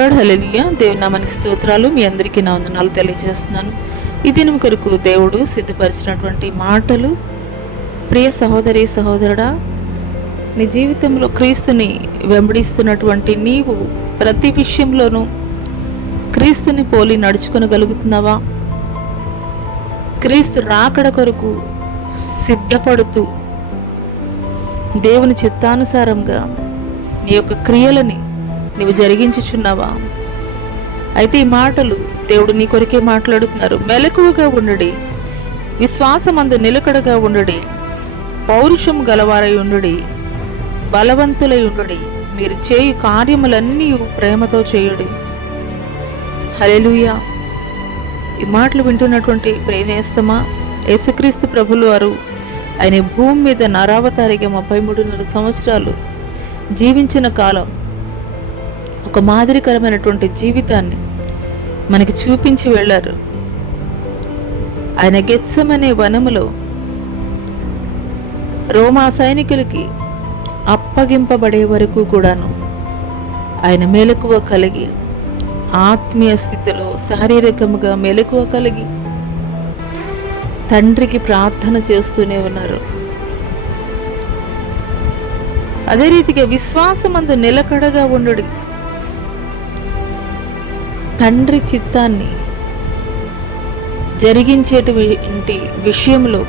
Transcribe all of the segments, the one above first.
హల్లెలూయా. దేవుని నామానికి స్తోత్రాలు. మీ అందరికీ నా వందనాలు తెలియజేస్తున్నాను. ఈ దినం కొరకు దేవుడు సిద్ధపరిచినటువంటి మాటలు. ప్రియ సహోదరి సహోదరుడా, నీ జీవితంలో క్రీస్తుని వెంబడిస్తున్నటువంటి నీవు ప్రతి విషయంలోనూ క్రీస్తుని పోలి నడుచుకొనగలుగుతున్నావా? క్రీస్తు రాకడ కొరకు సిద్ధపడుతూ దేవుని చిత్తానుసారంగా నీ యొక్క క్రియలని నీవు జరిగించుచున్నావా? అయితే ఈ మాటలు దేవుడు నీ కొరికే మాట్లాడుతున్నారు. మెలకువగా ఉండుడి, విశ్వాసమందు నిలకడగా ఉండుడి, పౌరుషం గలవారై ఉండుడి, బలవంతులై ఉండుడి, మీరు చేయు కార్యములన్నీ ప్రేమతో చేయుడి. హల్లెలూయా. ఈ మాటలు వింటున్నటువంటి ప్రేనేస్తమా, యేసుక్రీస్తు ప్రభులు వారు ఆయన భూమి మీద నరావతారిగా 33.5 సంవత్సరాలు జీవించిన కాలం ఒక మాదిరికరమైనటువంటి జీవితాన్ని మనకి చూపించి వెళ్ళారు. ఆయన గెత్సెమనే వనములో రోమా సైనికులకి అప్పగింపబడే వరకు కూడాను ఆయన మెలకువ కలిగి, ఆత్మీయ స్థితిలో శారీరకముగా మెలకువ కలిగి తండ్రికి ప్రార్థన చేస్తూనే ఉన్నారు. అదే రీతిగా విశ్వాసమందు నిలకడగా ఉండుడి, తండ్రి చిత్తాన్ని జరిగించేటువంటి విషయంలో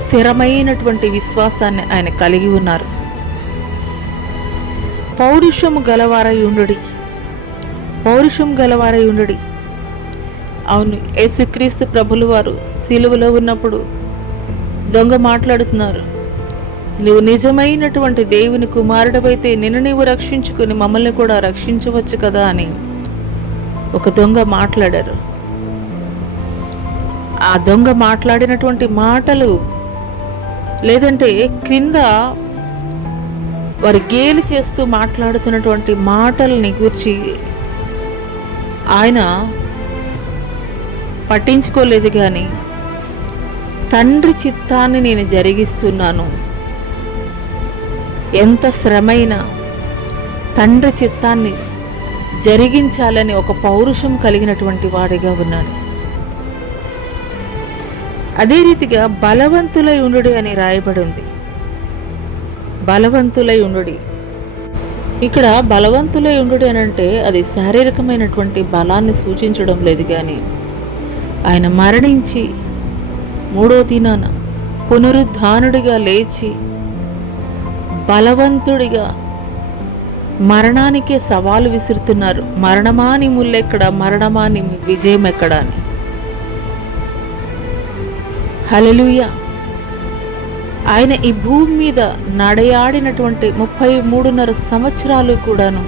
స్థిరమైనటువంటి విశ్వాసాన్ని ఆయన కలిగి ఉన్నారు. పౌరుషము గలవారై ఉండుడి, పౌరుషం గలవారై ఉండుడి. అవును, యేసుక్రీస్తు ప్రభులు వారు సిలువలో ఉన్నప్పుడు దొంగ మాట్లాడుతున్నారు. నువ్వు నిజమైనటువంటి దేవుని కుమారుడవైతే నిన్ను నీవు రక్షించుకుని మమ్మల్ని కూడా రక్షించవచ్చు కదా అని ఒక దొంగ మాట్లాడారు. ఆ దొంగ మాట్లాడినటువంటి మాటలు, లేదంటే క్రింద వారు గేలి చేస్తూ మాట్లాడుతున్నటువంటి మాటల్ని గూర్చి ఆయన పట్టించుకోలేదు. కానీ తండ్రి చిత్తాన్ని నేను జరిగిస్తున్నాను, ఎంత శ్రమైనా తండ్రి చిత్తాన్ని జరిగించాలని ఒక పౌరుషం కలిగినటువంటి వాడిగా ఉన్నాడు. అదే రీతిగా బలవంతులై ఉండుడి అని రాయబడి ఉంది. బలవంతులై ఉండుడి. ఇక్కడ బలవంతులై ఉండుడి అని అంటే అది శారీరకమైనటువంటి బలాన్ని సూచించడం లేదు. కానీ ఆయన మరణించి 3వ దినాన పునరుద్ధానుడిగా లేచి బలవంతుడిగా మరణానికే సవాలు విసురుతున్నారు. మరణమా నీ ముల్లెక్కడ, మరణమా నీ విజయం ఎక్కడ అని. హల్లెలూయా. ఆయన ఈ భూమి మీద నడయాడినటువంటి 33.5 సంవత్సరాలు కూడాను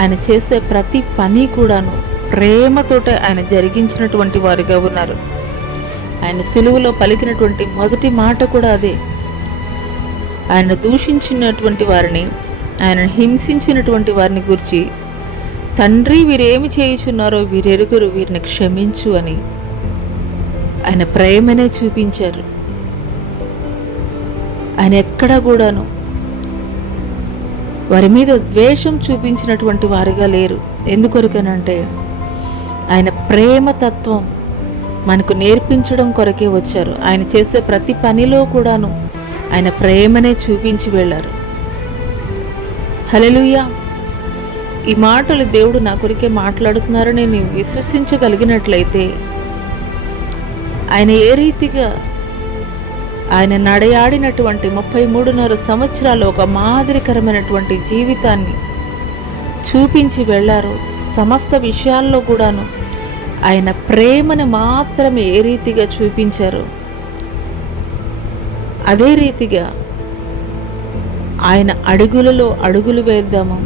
ఆయన చేసే ప్రతి పని కూడాను ప్రేమతోటే ఆయన జరిగించినటువంటి వారుగా ఉన్నారు. ఆయన సిలువలో పలికినటువంటి మొదటి మాట కూడా అదే. ఆయన దూషించినటువంటి వారిని, ఆయన హింసించినటువంటి వారిని గురించి, తండ్రి వీరేమి చేయుచున్నారో వీరెరుగురు, వీరిని క్షమించు అని ఆయన ప్రేమనే చూపించారు. ఆయన ఎక్కడా కూడాను వారి మీద ద్వేషం చూపించినటువంటి వారిగా లేరు. ఎందుకొరకనంటే ఆయన ప్రేమతత్వం మనకు నేర్పించడం కొరకే వచ్చారు. ఆయన చేసే ప్రతి పనిలో కూడాను ఆయన ప్రేమనే చూపించి వెళ్ళారు. హల్లెలూయా. ఈ మాటలు దేవుడు నా కొరికే మాట్లాడుతున్నారని నేను విశ్వసించగలిగినట్లయితే, ఆయన ఏ రీతిగా ఆయన నడయాడినటువంటి 33.5 సంవత్సరాలు ఒక మాదిరికరమైనటువంటి జీవితాన్ని చూపించి వెళ్ళారో, సమస్త విషయాల్లో కూడాను ఆయన ప్రేమను మాత్రమే ఏ రీతిగా చూపించారో, అదే రీతిగా ఆయన అడుగులలో అడుగులు వేద్దాము.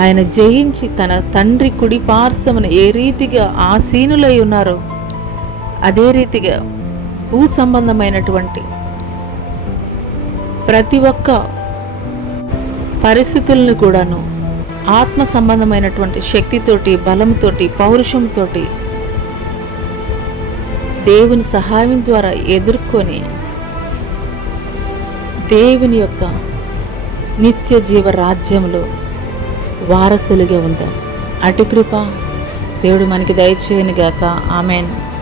ఆయన జయించి తన తండ్రి కుడి పార్శ్వమున ఏ రీతిగా ఆసీనులై ఉన్నారో, అదే రీతిగా భూ సంబంధమైనటువంటి ప్రతి ఒక్క పరిస్థితులను కూడాను ఆత్మ సంబంధమైనటువంటి శక్తితోటి, బలంతోటి, పౌరుషంతోటి దేవుని సహాయం ద్వారా ఎదుర్కొని దేవుని యొక్క నిత్య జీవ రాజ్యంలో వారసులుగా ఉందాం. అటు కృప దేవుడు మనకి దయచేయను గాక. ఆమెన్.